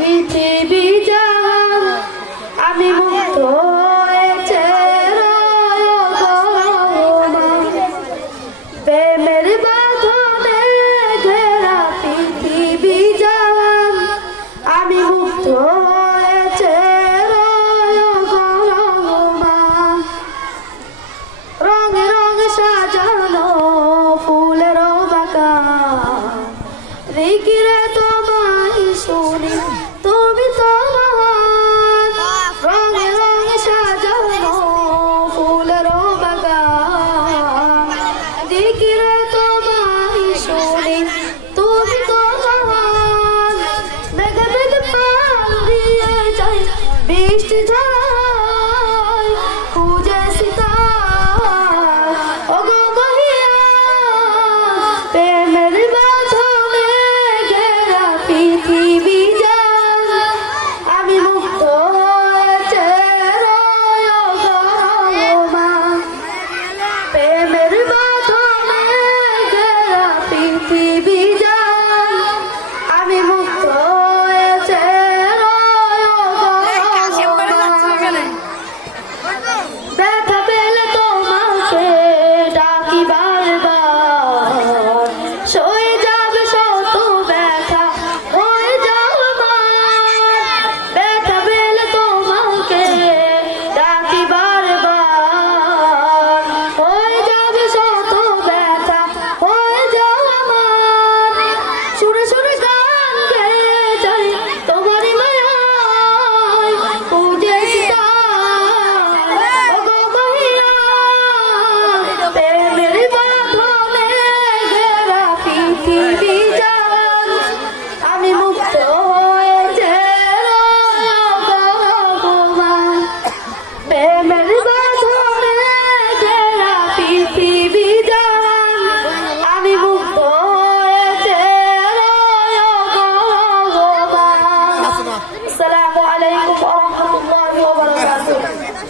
পৃথিবী জাহান আমি মুক্ত হয়েছে প্রেমের বাঁধনে ঘেরা পৃথিবী জাহান আমি মুক্ত হয়েছে রঙে রঙে সাজানো ফুলের বাগান রেখিরে তোমায় শুনি তুমি তো মহান রঙে রঙে সাজানো ফুলের বাগান রেখিরে তোমায় শুনি তুমি তো মহান মেঘে মেঘে পাল দিয়ে যায় বৃষ্টি ঝরা